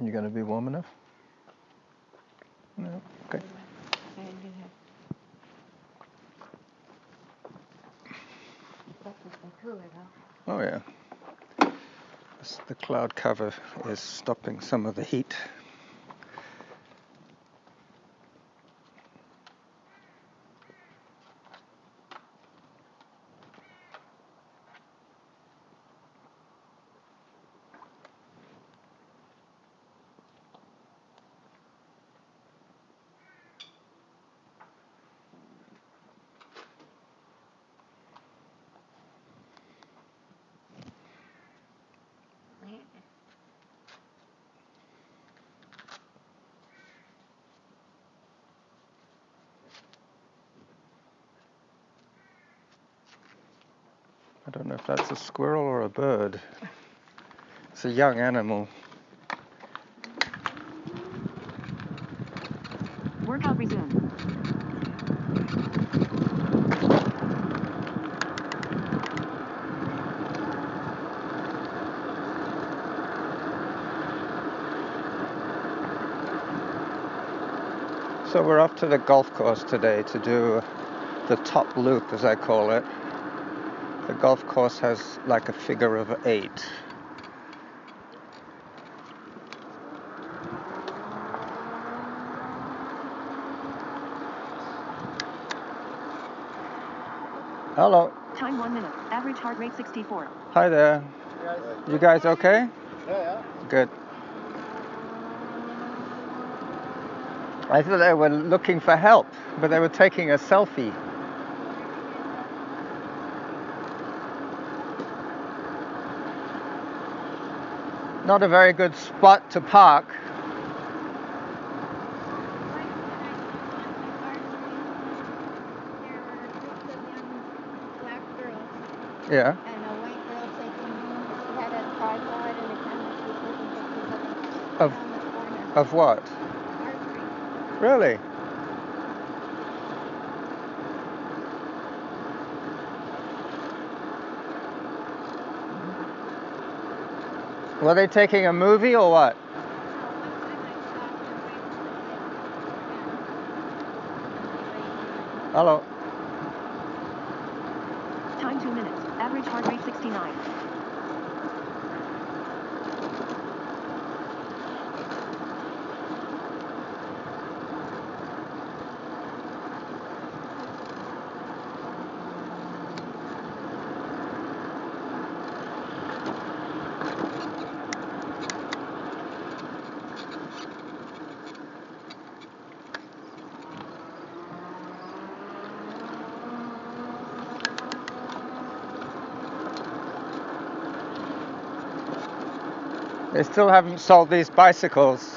You going to be warm enough? No? Okay. Oh yeah. The cloud cover is stopping some of the heat. I don't know if that's a squirrel or a bird. It's a young animal. Workout resumed. So we're off to the golf course today to do the top loop, as I call it. The golf course has like a figure of 8. Hello. Time 1 minute. Average heart rate 64. Hi there. You guys okay? Yeah. Good. I thought they were looking for help, but they were taking a selfie. Not a very good spot to park. Yeah. And a white girl taking, she had a tripod and a camera, she was taking pictures Of around the corner. Of what? Archery. Really? Were they taking a movie or what? Hello. Time 2 minutes. Average heart rate 69. They still haven't sold these bicycles.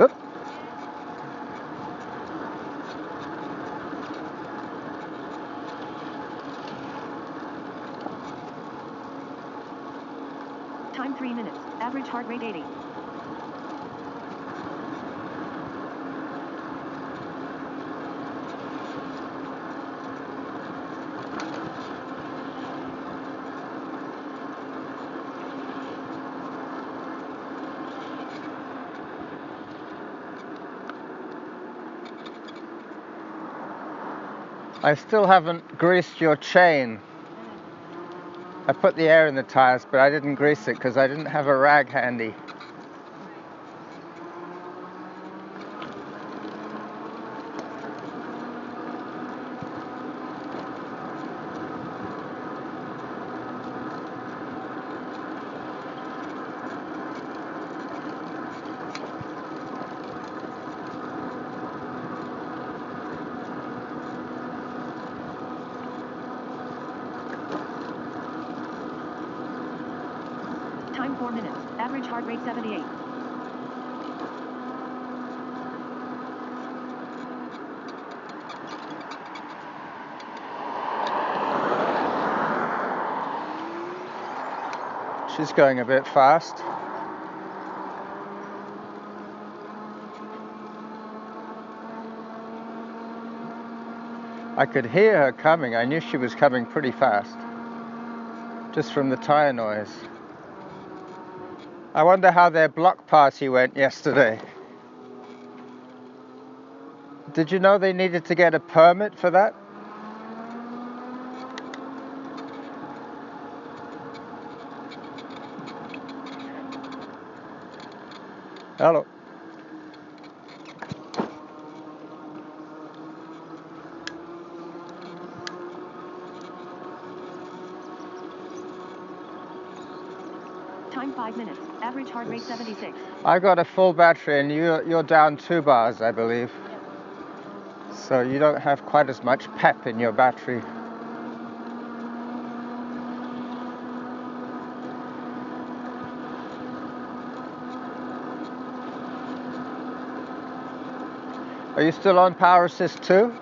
Oop. Time 3 minutes. Average heart rate 80. I still haven't greased your chain. I put the air in the tires, but I didn't grease it because I didn't have a rag handy. Time 4 minutes. Average heart rate 78. She's going a bit fast. I could hear her coming. I knew she was coming pretty fast, just from the tire noise. I wonder how their block party went yesterday. Did you know they needed to get a permit for that? Hello. Time 5 minutes. Average heart rate 76. I got a full battery and you're down 2 bars, I believe. So you don't have quite as much pep in your battery. Are you still on power assist 2?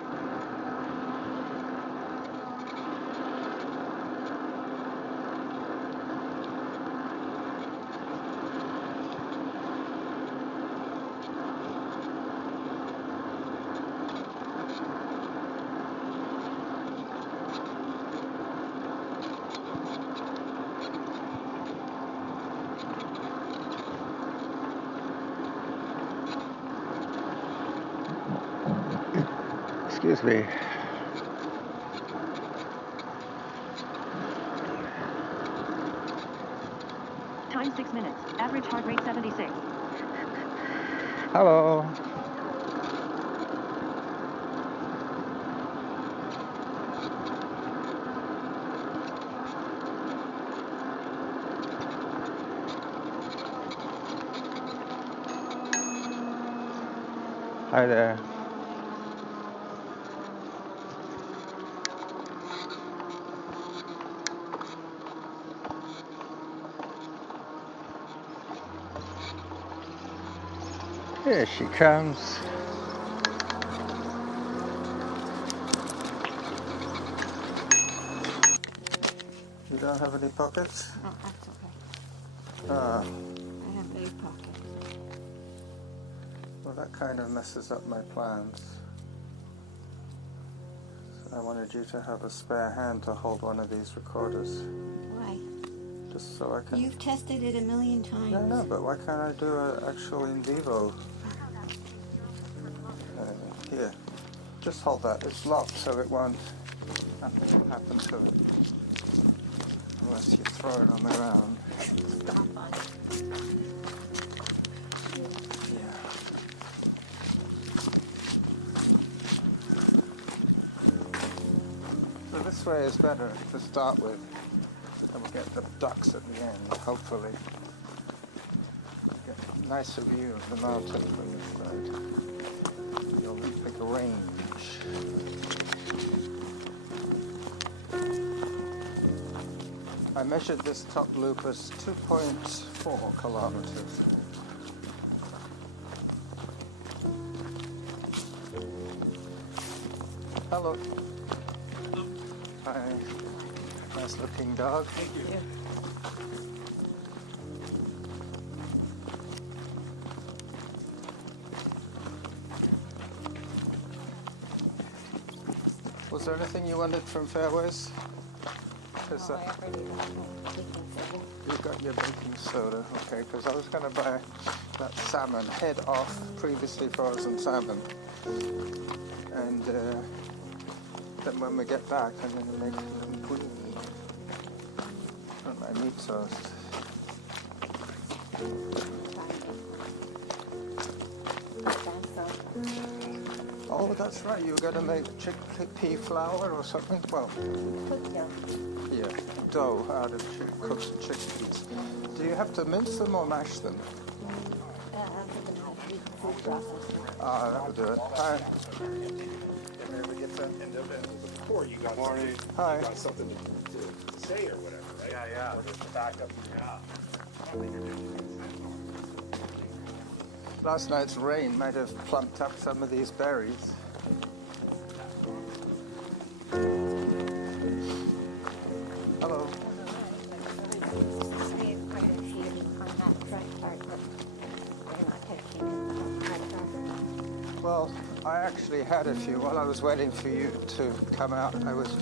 Excuse me. Time 6 minutes. Average heart rate 76. Hello. Hi there. Here she comes. You don't have any pockets? Oh, that's okay. Ah, I have big pockets. well that kind of messes up my plans. I wanted you to have a spare hand to hold one of these recorders. Why? Just so I can... You've tested it a million times. Yeah, I know, but why can't I do an actual in vivo? Here, just hold that. It's locked, so it won't... Nothing will happen to it. Unless you throw it on the ground. Stomp on it. Yeah. So this way is better to start with. And we'll get the ducks at the end, hopefully. Get a nicer view of the mountain from this side. The Olympic Range. I measured this top loop as 2.4 kilometers. Hello. Hi. Nice looking dog. Thank you. Was there anything you wanted from Fairways? Because you got your baking soda, okay? Because I was going to buy that salmon, head off, previously frozen salmon, and then when we get back, I'm going to make linguine on my meat toast. Oh, that's right. You were going to make chickpea flour or something. Well, yeah, dough out of cooked chickpeas. Do you have to mince them or mash them? Ah, that would do it. Hi. Before you got Hi. you got something to say or whatever, right? Yeah. Or to back up. Last night's rain might have plumped up some of these berries. Hello. Well, I actually had a few while I was waiting for you to come out. I was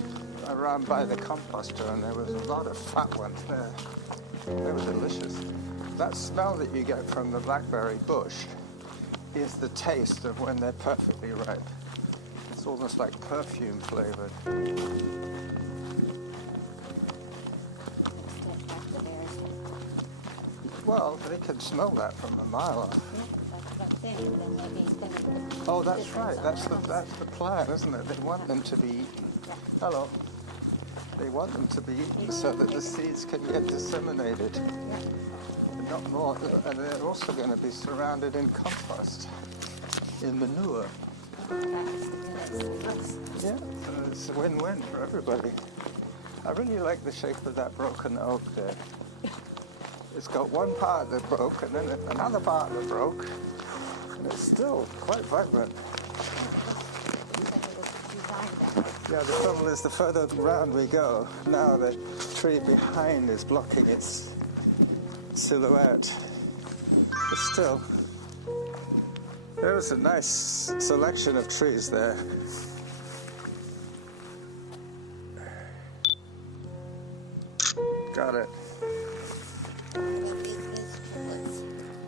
around by the composter and there was a lot of fat ones there. They were delicious. That smell that you get from the blackberry bush is the taste of when they're perfectly ripe. It's almost like perfume flavored. Well, they can smell that from a mile off. Oh, that's right. That's the plan, isn't it? They want them to be eaten. Hello. They want them to be eaten so that the seeds can get disseminated. And not more. And they're also going to be surrounded in compost, in manure. Yeah, so it's a win-win for everybody. I really like the shape of that broken oak there. It's got one part that broke and then another part that broke. And it's still quite vibrant. Yeah, the trouble is the further round we go, now the tree behind is blocking its silhouette. But still, there was a nice selection of trees there. Got it.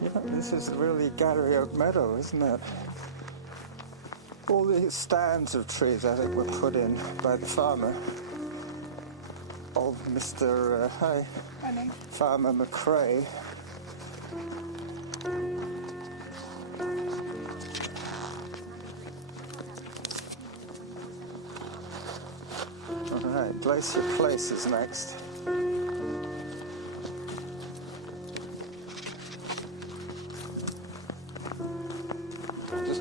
Yeah, this is really Gallery Oak Meadow, isn't it? All these stands of trees, I think, were put in by the farmer. Old Mr. Farmer McRae. All right, Glacier Place is next.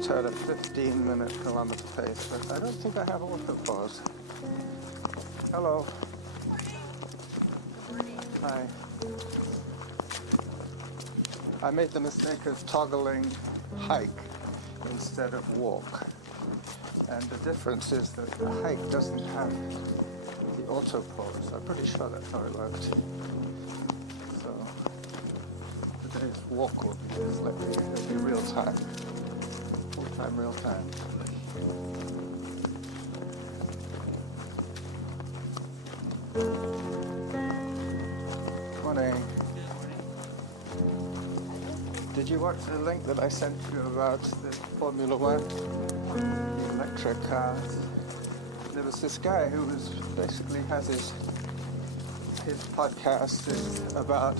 At a 15-minute kilometer pace, but I don't think I have autopause. Hello. Hi. I made the mistake of toggling hike instead of walk. And the difference is that the hike doesn't have the autopause. I'm pretty sure that's how it worked. So today's walk will be just it'll be real time. Real time. Morning. Did you watch the link that I sent you about the Formula One, the electric cars? There was this guy who was basically has his podcast is about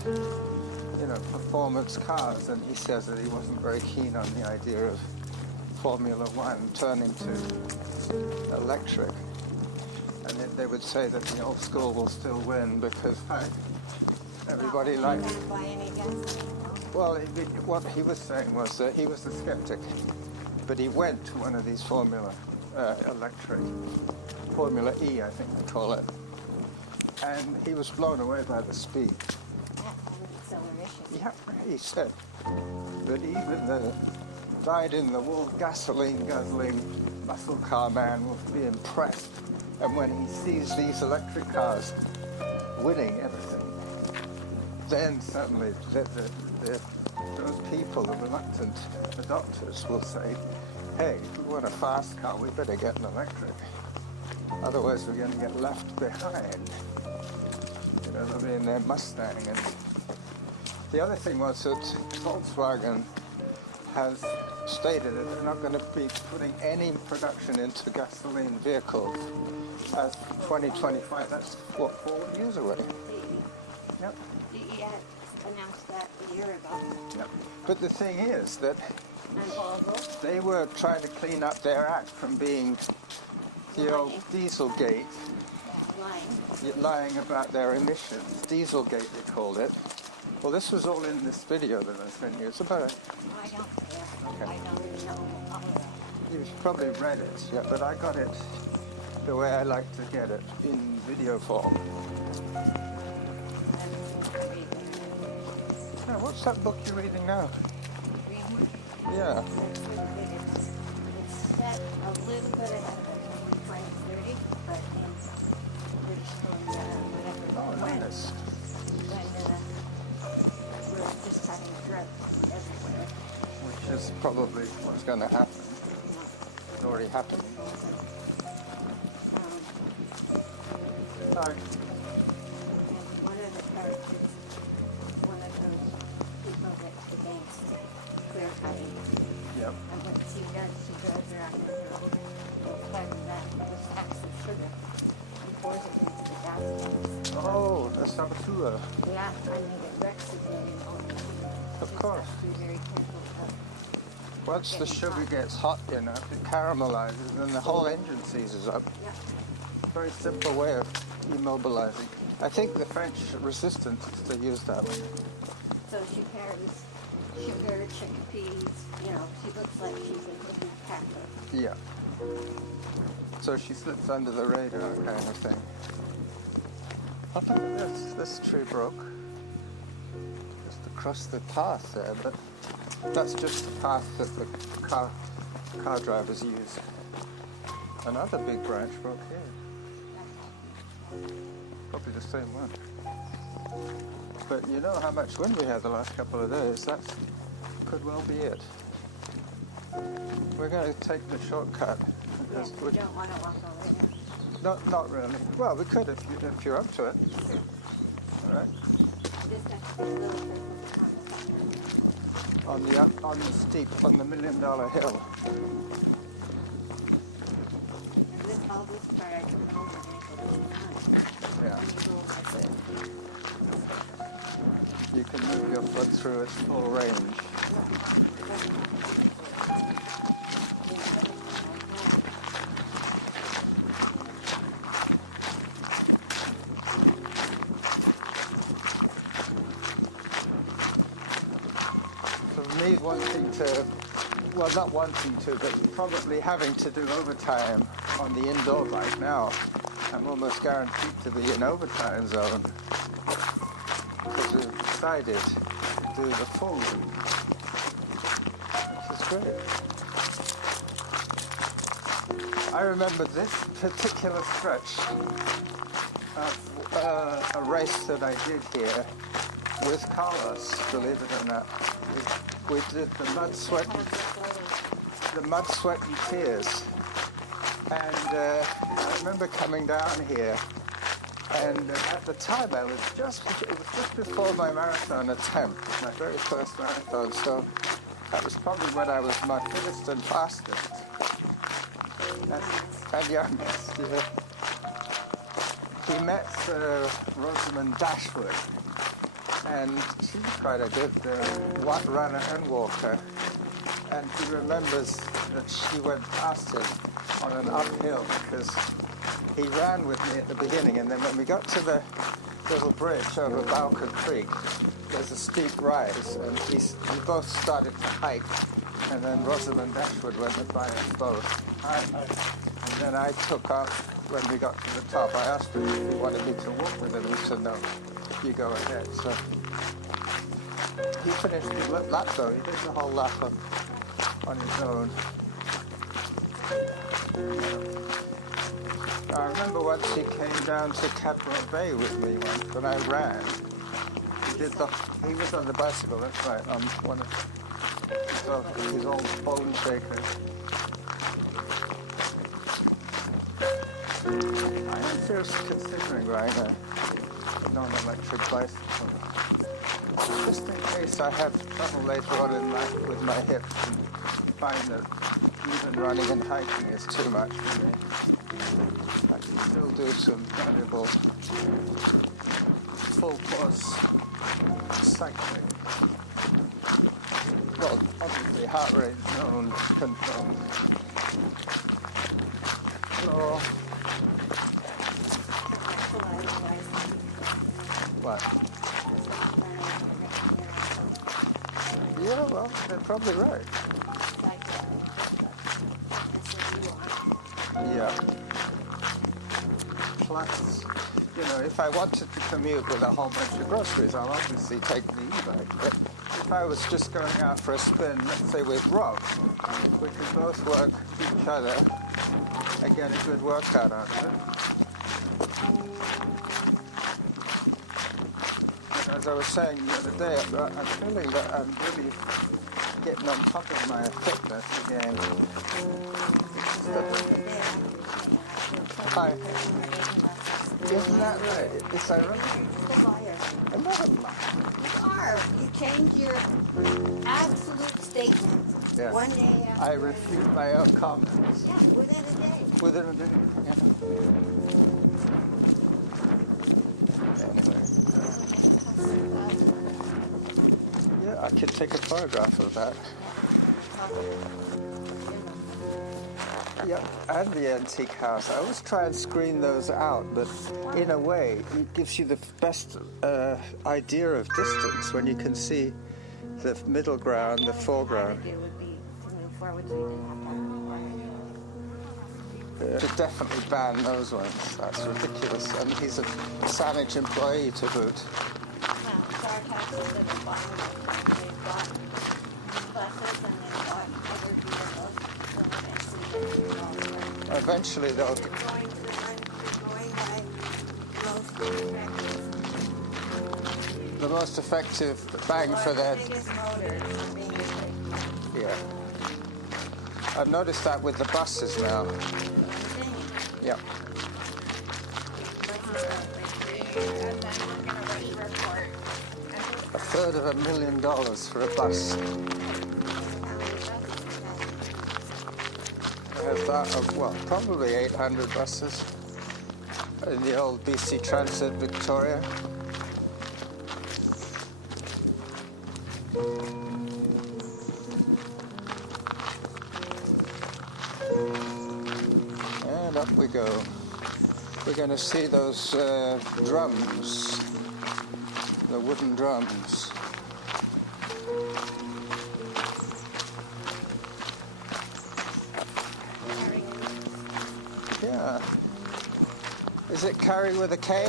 performance cars, and he says that he wasn't very keen on the idea of Formula One turning to electric, and they would say that the old school will still win because everybody likes. Well, what he was saying was that he was a skeptic, but he went to one of these Formula E, I think they call it, and he was blown away by the speed. Yeah, he said that even the dyed-in-the-wool gasoline-guzzling muscle car man will be impressed. And when he sees these electric cars winning everything, then suddenly those people, the reluctant adopters, will say, hey, if we want a fast car, we better get an electric. Otherwise, we're going to get left behind. They'll be in their Mustang. And the other thing was that Volkswagen has stated that they're not going to be putting any production into gasoline vehicles as 2025. That's, 4 years away? Yep. DE announced that a year ago. Yep. But the thing is that they were trying to clean up their act from being the old Dieselgate, lying about their emissions. Dieselgate, they called it. Well, this was all in this video that I sent you. It's about it. I don't care. Okay. I don't even know all of that. You've probably read it, yeah, but I got it the way I like to get it, in video form. Now, what's that book you're reading now? Yeah. It's set a little bit ahead of 2030, but in British Columbia, whatever. Oh, nice. We're just having drought everywhere. Which is probably what's going to happen. It's already happening. Sorry. And one of the characters, one of those people that's against clear cutting. Yep. And what she does, she goes around with her little cut that with sacks of sugar and pours it into the gas tanks. Oh, a saboteur. Yeah, I mean it wrecks it and all the time. Of She's course. got to be very careful of Once the getting sugar hot. gets hot enough, it caramelizes, and the whole engine seizes up. Yeah. Very simple way of immobilizing. I think the French resistance still use that one. So she carries sugar, chickpeas, you know, she looks like she's a hippie packer. Yeah. So she slips under the radar kind of thing. Oh, look at this. This tree broke. Just across the path there, but that's just the path that the car drivers use. Another big branch broke here. Probably the same one. But you know how much wind we had the last couple of days. That could well be it. We're going to take the shortcut. Yeah, because you don't want to walk over there. not really. Well, we could if you're up to it. All right. This has to be a little bit on the side. On the steep, on the $1 Million Hill. And this, all this part I don't know over there, so Yeah. you go like this. You can move your foot through its full range. For me, wanting to, well, not wanting to, but probably having to do overtime on the indoor bike now, I'm almost guaranteed to be in overtime zone. Because we've decided to do the full route, which is great. I remember this particular stretch of a race that I did here with Carlos, believe it or not. We did the mud, sweat, and tears. And I remember coming down here, and at the time it was just before my marathon attempt, my very first marathon, so that was probably when I was my fittest and fastest. And youngest, yeah. We met Rosamund Dashwood, and she's quite a good runner and walker, and he remembers that she went past him on an uphill because he ran with me at the beginning, and then when we got to the little bridge over Bowker Creek, there's a steep rise, and we both started to hike, and then Rosamund Dashwood went by us both. And then I took off when we got to the top. I asked him if he wanted me to walk with him, and he said, no, you go ahead. So he finished his lap though, he did the whole lap on his own. I remember once he came down to Cadbrook Bay with me once when I ran. He was on the bicycle, that's right, on one of his old bone shakers. I am seriously considering riding a non-electric bicycle. Just in case I have trouble later on in life with my hips and find that even running and hiking is too much for me. I can still do some valuable full course cycling. Well, obviously heart rate zone control. So, what? Yeah, well, they're probably right. Yeah. Plus, if I wanted to commute with a whole bunch of groceries, I'll obviously take the e-bike. But if I was just going out for a spin, let's say with Rob, we could both work each other and get a good workout out of it. And as I was saying the other day, I'm feeling that I'm really getting on top of my fitness again. but hi. Isn't that right? It's ironic. Another lie. You are. You change your absolute statement Yeah. one day after. I refute my own comments. Yeah, within a day. Within a day. Yeah. Anyway. Yeah, I could take a photograph of that. Yeah, and the antique house. I always try and screen those out, but in a way, it gives you the best idea of distance when you can see the middle ground, the foreground. It would be to move forward so you didn't have Should definitely ban those ones. That's ridiculous. And he's a Saanich employee to boot. to start taxes that are buying them. They've bought buses and they've bought other vehicles. So Eventually they'll... they're going by most effective. The most effective bang for their... The biggest motors are being replaced. Yeah. I've noticed that with the buses now. Yeah. $250,000 for a bus. I have that, well, probably 800 buses in the old BC Transit Victoria. And up we go. We're going to see those drums, the wooden drums. Yeah. Is it carry with a K?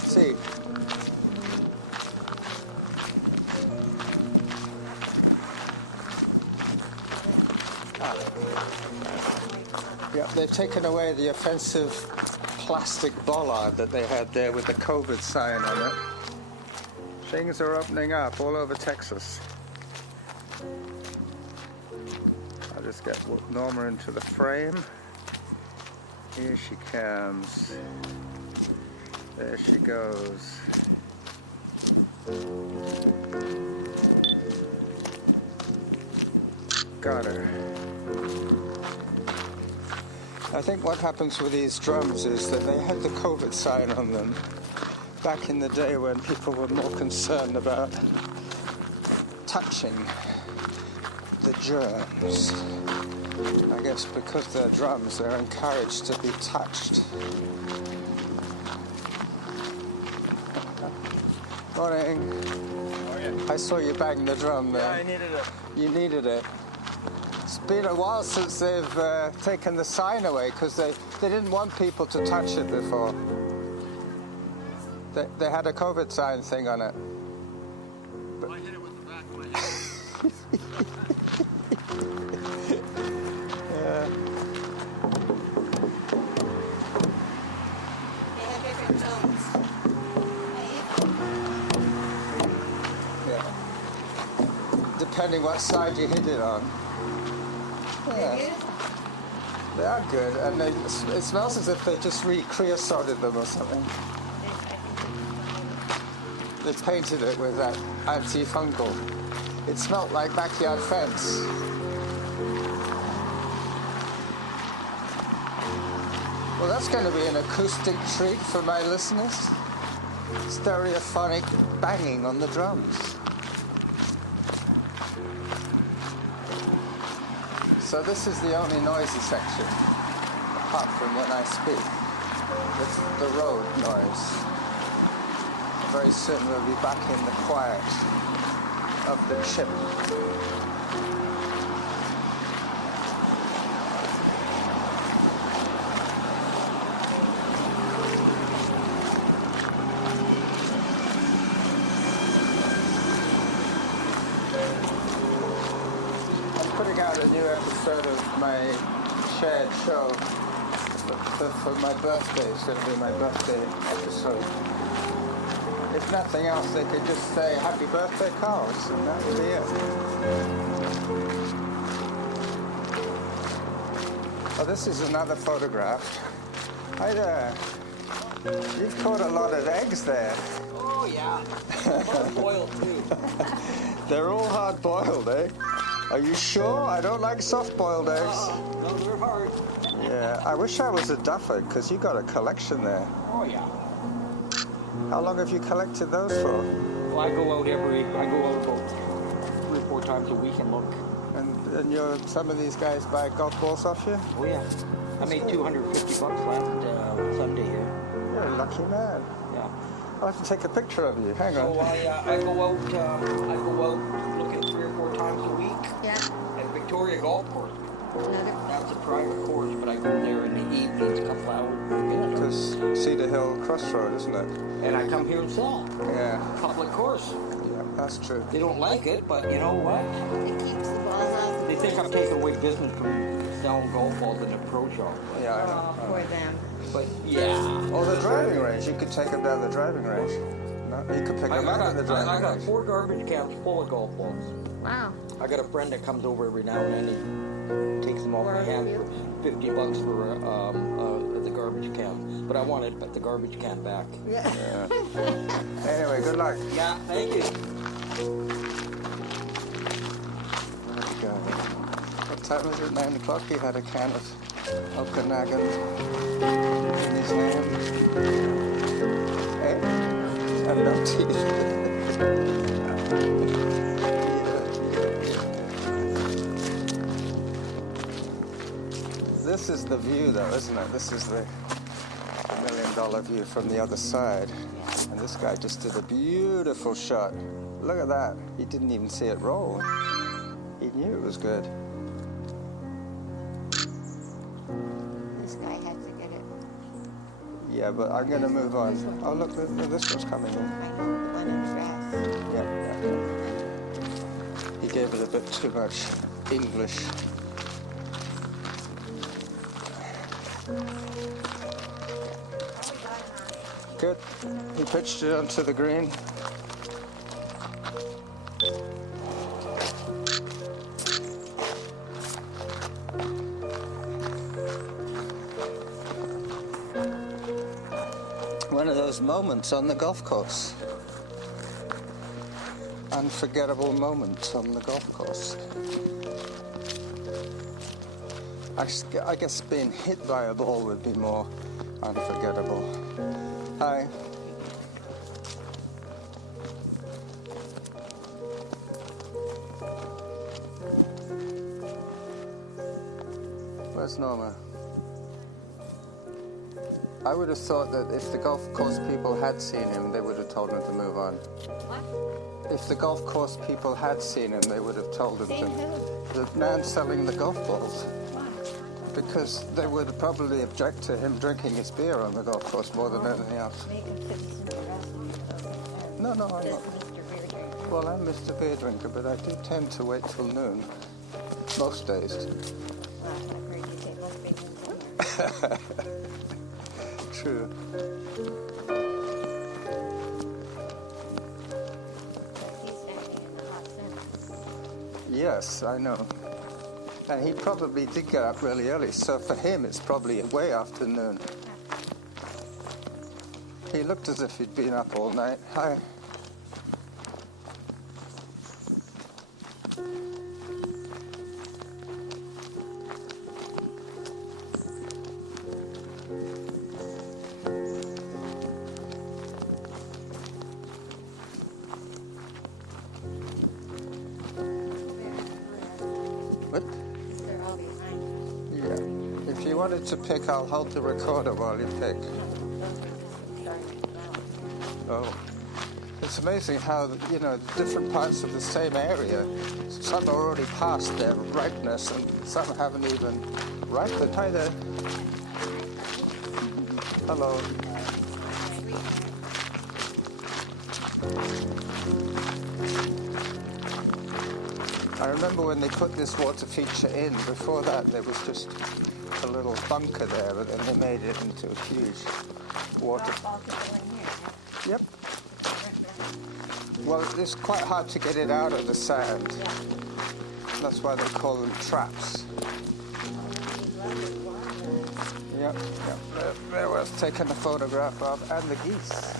C. Yeah, they've taken away the offensive plastic bollard that they had there with the COVID sign on it. Things are opening up all over Texas. I'll just get Norma into the frame. Here she comes. There she goes. Got her. I think what happens with these drums is that they had the COVID sign on them back in the day when people were more concerned about touching the germs. I guess because they're drums, they're encouraged to be touched. Morning. Oh, yeah. I saw you bang the drum there. Yeah, I needed it. You needed it. It's been a while since they've taken the sign away because they didn't want people to touch it before. They had a COVID sign thing on it. I hit it with the back of my head. Yeah. They have different tones. Yeah. Depending what side you hit it on. Yeah. They are good, and it smells as if they just re-creosoted them or something. They painted it with that antifungal. It smelled like backyard fence. Well, that's going to be an acoustic treat for my listeners. Stereophonic banging on the drums. So this is the only noisy section, apart from when I speak. It's the road noise. Very soon we'll be back in the quiet of the chip. I'm putting out a new episode of my shared show for my birthday. It's going to be my birthday episode. If nothing else, they could just say happy birthday, Carlos, and that would be it. Oh, this is another photograph. Hi there. You've caught a lot of eggs there. Oh, yeah. Hard boiled, too. They're all hard-boiled, eh? Are you sure? I don't like soft-boiled eggs. No, they're hard. Yeah, I wish I was a duffer, because you got a collection there. Oh, yeah. How long have you collected those for? Well, I go out about 3 or 4 times a week and look. And some of these guys buy golf balls off you? Oh, yeah. I made $250 last Sunday here. You're a lucky man. Yeah. I'll have to take a picture of you. Hang on. So I go out looking 3 or 4 times a week Yeah. at Victoria Golf Course. Another. That's a private course, but I go there in the evenings, a couple hours. Because Cedar Hill Crossroad, isn't it? And I come here and sell. Yeah, Public course. yeah, that's true. They don't like it, but you know what? It keeps the balls off. They think I'm taking away business from selling golf balls in the pro shop. Yeah, I Oh, know. for them. But yeah. Oh, the driving range. You could take them down the driving range. No, you could pick them up at the driving I got range. 4 garbage cans full of golf balls. Wow. I got a friend that comes over every now and then. He takes them off my hand for $50 for the garbage can. But I wanted the garbage can back. Yeah. Yeah. Anyway, good luck. Yeah, thank you. There we go. What time was it? 9 o'clock? He had a can of Okanagan in his hand. Eh? And no teeth. This is the view, though, isn't it? This is the $1 million view from the other side. And this guy just did a beautiful shot. Look at that. He didn't even see it roll. He knew it was good. This guy has to get it. Yeah, but I'm going to move on. Oh, look, this one's coming in. I know, the one in the grass. Yeah. He gave it a bit too much English. Good. He pitched it onto the green. One of those moments on the golf course. Unforgettable moments on the golf course. I guess being hit by a ball would be more unforgettable. Hi. Where's Norma? I would have thought that if the golf course people had seen him, they would have told him to move on. What? If the golf course people had seen him, they would have told him Seen to. who? The man selling the golf balls. Why? Because they would probably object to him drinking his beer on the golf course more than anything else. Make him citizen of the restaurant. No, I'm This not. Mr. Beer Drinker. Well, I'm Mr. Beer Drinker, but I do tend to wait till noon. Most days. Well, I've heard you say most big somewhere. True. But he's standing in the hot sun. Yes, I know. And he probably did get up really early, so for him it's probably way after noon. He looked as if he'd been up all night. Hi. What? They're all behind. Yeah. If you wanted to pick, I'll hold the recorder while you pick. Oh. It's amazing how, you know, different parts of the same area, some are already past their ripeness and some haven't even ripened. Hi there. Hello. I remember when they put this water feature in, before that there was just a little bunker there, but then they made it into a huge water. Yep. Well, it's quite hard to get it out of the sand. That's why they call them traps. These lovely Yep, yep. There was taking a photograph of, and the geese.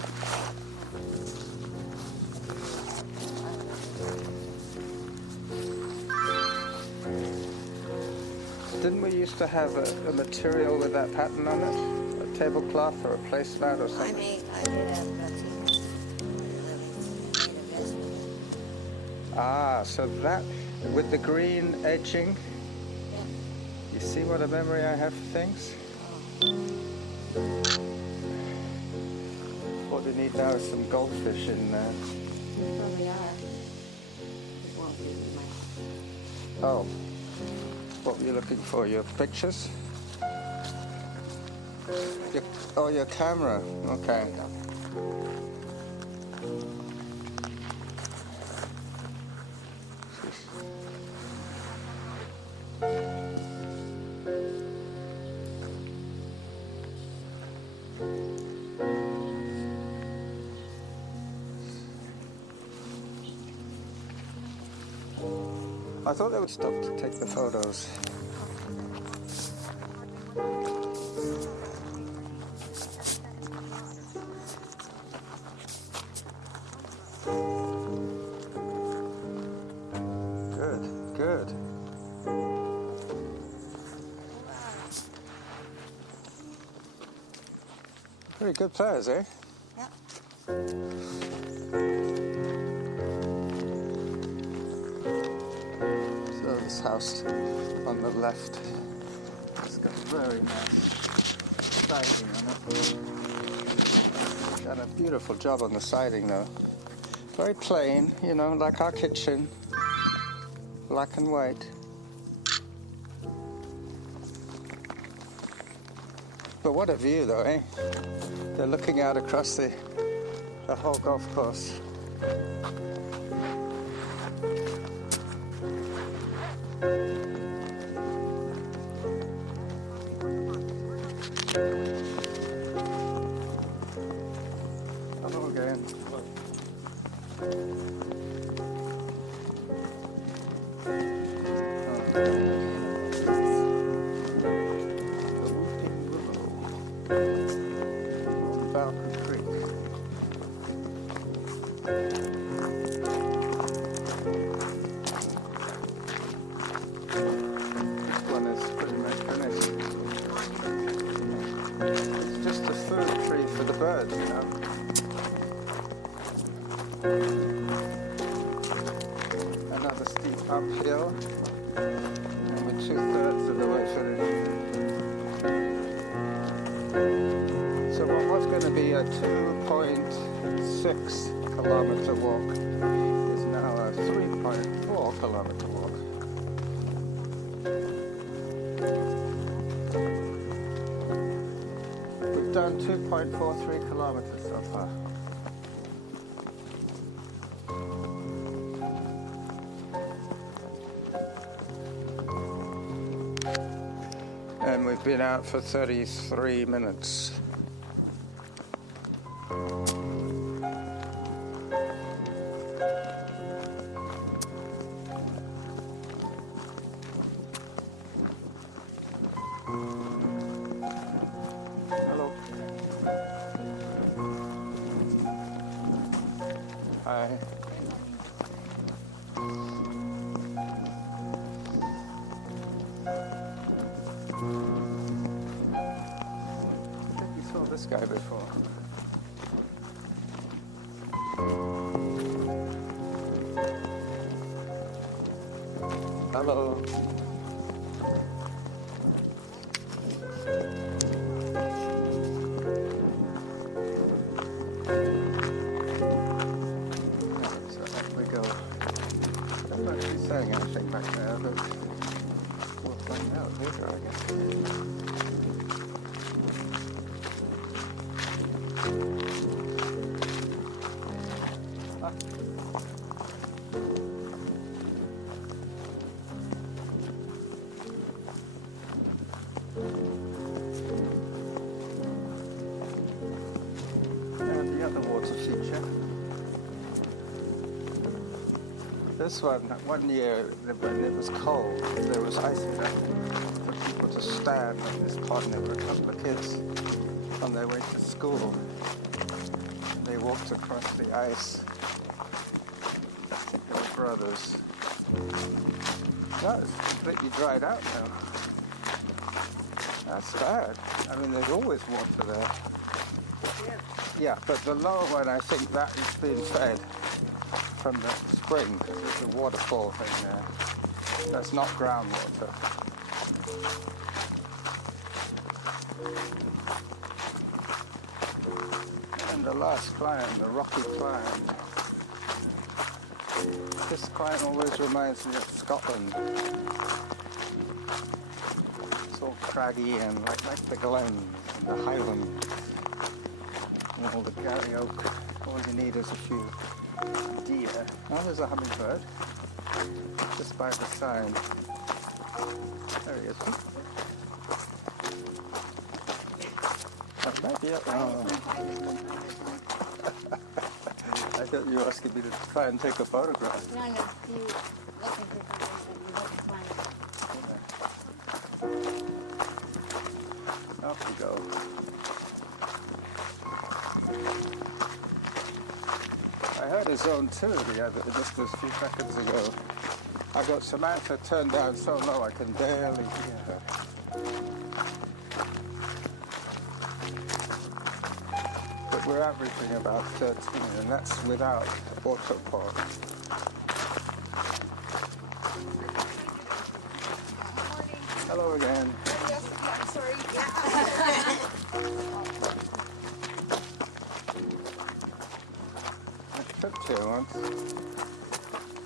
Didn't we used to have a material with that pattern on it? A tablecloth or a placemat or I something? did a vest. Ah, so that, with the green edging, Yeah. you see what a memory I have for things? What we need now is some goldfish in there. Probably are. It won't be my. Oh, what were you looking for? Your pictures? Your camera. Okay. I thought they would stop to take the photos. Good, good. Pretty good players, eh? Yep. So this house on the left, it's got very nice siding on it. Done a beautiful job on the siding though. Very plain, you know, like our kitchen. Black and white. But what a view though, eh? They're looking out across the whole golf course. Hello again. The Whooping Willow on Falcon Creek. This one is pretty much finished. It's just a food tree for the birds, you know. Another steep uphill, and we're 2/3 of the way finished. So what was going to be a 2.6 kilometer walk is now a 3.4 kilometer walk. We've done 2.43 kilometers so far. And we've been out for 33 minutes. Hello. Hi. I think you saw this guy before. Hello. So up we go. I'm not actually saying anything back there, but we'll find out later, I guess. And the other water feature. This one year when it was cold, there was ice enough for people to stand in this pond. There were a couple of kids on their way to school. And they walked across the ice. I think they were brothers. No, it's completely dried out now. That's bad. I mean, there's always water there. Yeah, but the lower one, I think that is being fed from the spring because there's a waterfall in there. That's not groundwater. And the last climb, the rocky climb. This climb always reminds me of Scotland. It's all craggy and like the Glens and the Highlands. And all the Gary Oak. All you need is a few deer. Now there's a hummingbird. Just by the sign. There he is. That might be it. Oh. I thought you were asking me to try and take a photograph. No, you looking for something that you wouldn't find. Off we go. I heard a zone 2 just a few seconds ago. I got Samantha turned down so low I can barely hear her. But we're averaging about 13, and that's without autopod. Hello again. Yes, I'm sorry. I tripped here once.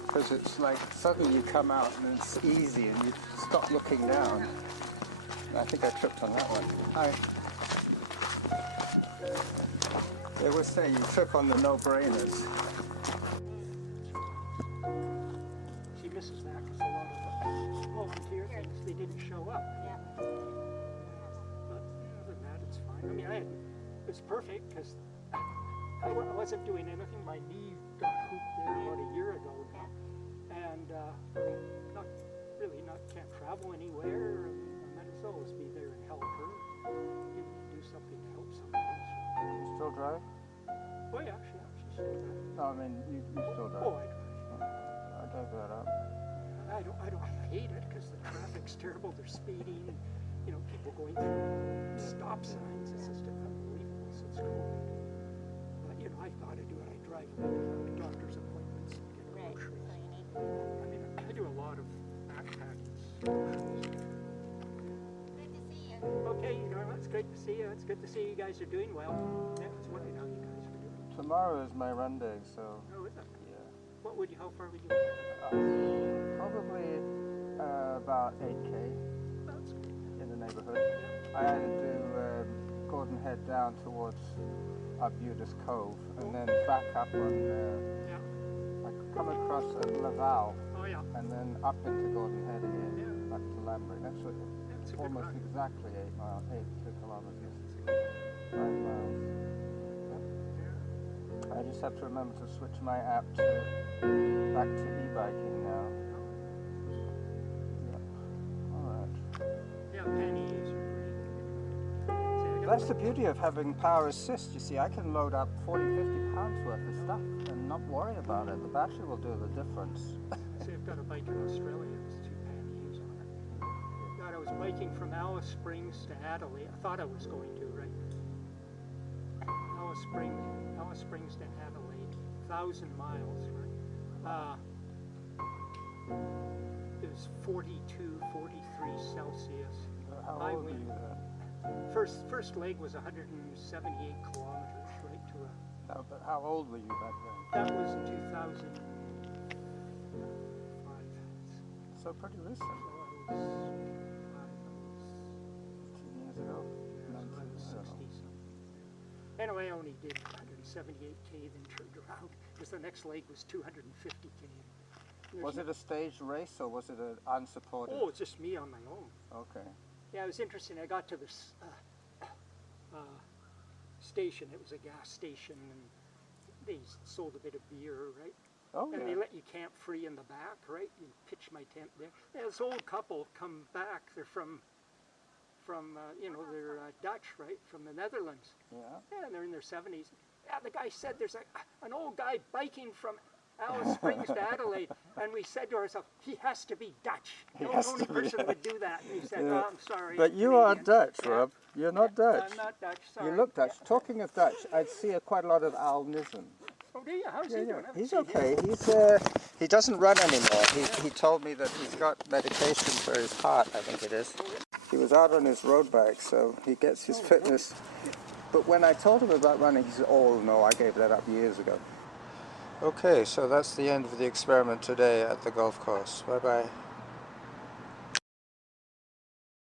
Because it's like suddenly you come out and it's easy and you stop looking down. I think I tripped on that one. Hi. They were saying you trip on the no-brainers. She misses that because a lot of the volunteer things, they didn't show up. Yeah. But other than that, it's fine. I mean, it was perfect because I wasn't doing anything. My knee got hooped there about a year ago now. And can't travel anywhere. I might as well be there and help her. Do something to help somebody else. You still drive? Oh yeah, she's still there. No, I mean, you still drive. Oh, I drive. I gave that up. I don't hate it because the traffic's terrible. They're speeding, and people going through stop signs. It's just unbelievable. So it's cool. But I've got to do it. I drive to doctor's appointments, get Right. So groceries. you need I mean, I do a lot of backpacking. Good to see you. Okay, Norma, it's great to see you. It's good to see you guys are doing well. Yeah, it's wondering how you guys are doing. Tomorrow is my run day, so Oh, is it? yeah. How far would you go? Probably about 8K That's good. in the neighborhood. I had to do Gordon Head down towards Arbutus Cove and then back up on, Yeah. I come across at Laval Oh, yeah. and then up into Gordon Head again, Yeah. back to Lambert. That's It's a good almost run. exactly 8 kilometers, 5 miles. I just have to remember to switch my app back to e-biking now. Yep. All right. Yeah, pennies are great. See, I got That's the beauty of having power assist. You see, I can load up 40, 50 pounds worth of stuff and not worry about it. The battery will do the difference. See, I've got a bike in Australia. It's 2 pennies on it. God, I was biking from Alice Springs to Adelaide. I thought I was going to, right? Alice Springs to Adelaide, 1,000 miles, right? It was 42, 43 Celsius. How I old are went- you then? First leg was 178 kilometers, right to a. No, but how old were you back then? That was 2005. So pretty recent. So I was 15 years ago. I was 60 something. Anyway, I only did 178K, then turned around because the next leg was 250K. Was it a staged race or was it an unsupported? Oh, it's just me on my own. Okay. Yeah, it was interesting. I got to this station. It was a gas station, and they sold a bit of beer, right? Oh, And yeah. they let you camp free in the back, right? You pitch my tent there. Yeah, this old couple come back. They're from you know, they're Dutch, right, from the Netherlands. Yeah. Yeah, and they're in their 70s. Yeah, the guy said there's an old guy biking from Alice Springs to Adelaide, and we said to ourselves, he has to be Dutch. The only person would do that. And he said, oh, I'm sorry. But you are Dutch, Rob. You're not Dutch. I'm not Dutch, sorry. You look Dutch. Talking of Dutch, I see quite a lot of Al Nissen. Oh, do you? How's he doing? I haven't He's seen him. okay. He doesn't run anymore. He told me that he's got medication for his heart, I think it is. He was out on his road bike, so he gets his fitness. But when I told him about running, he said, oh no, I gave that up years ago. Okay, so that's the end of the experiment today at the golf course. Bye-bye.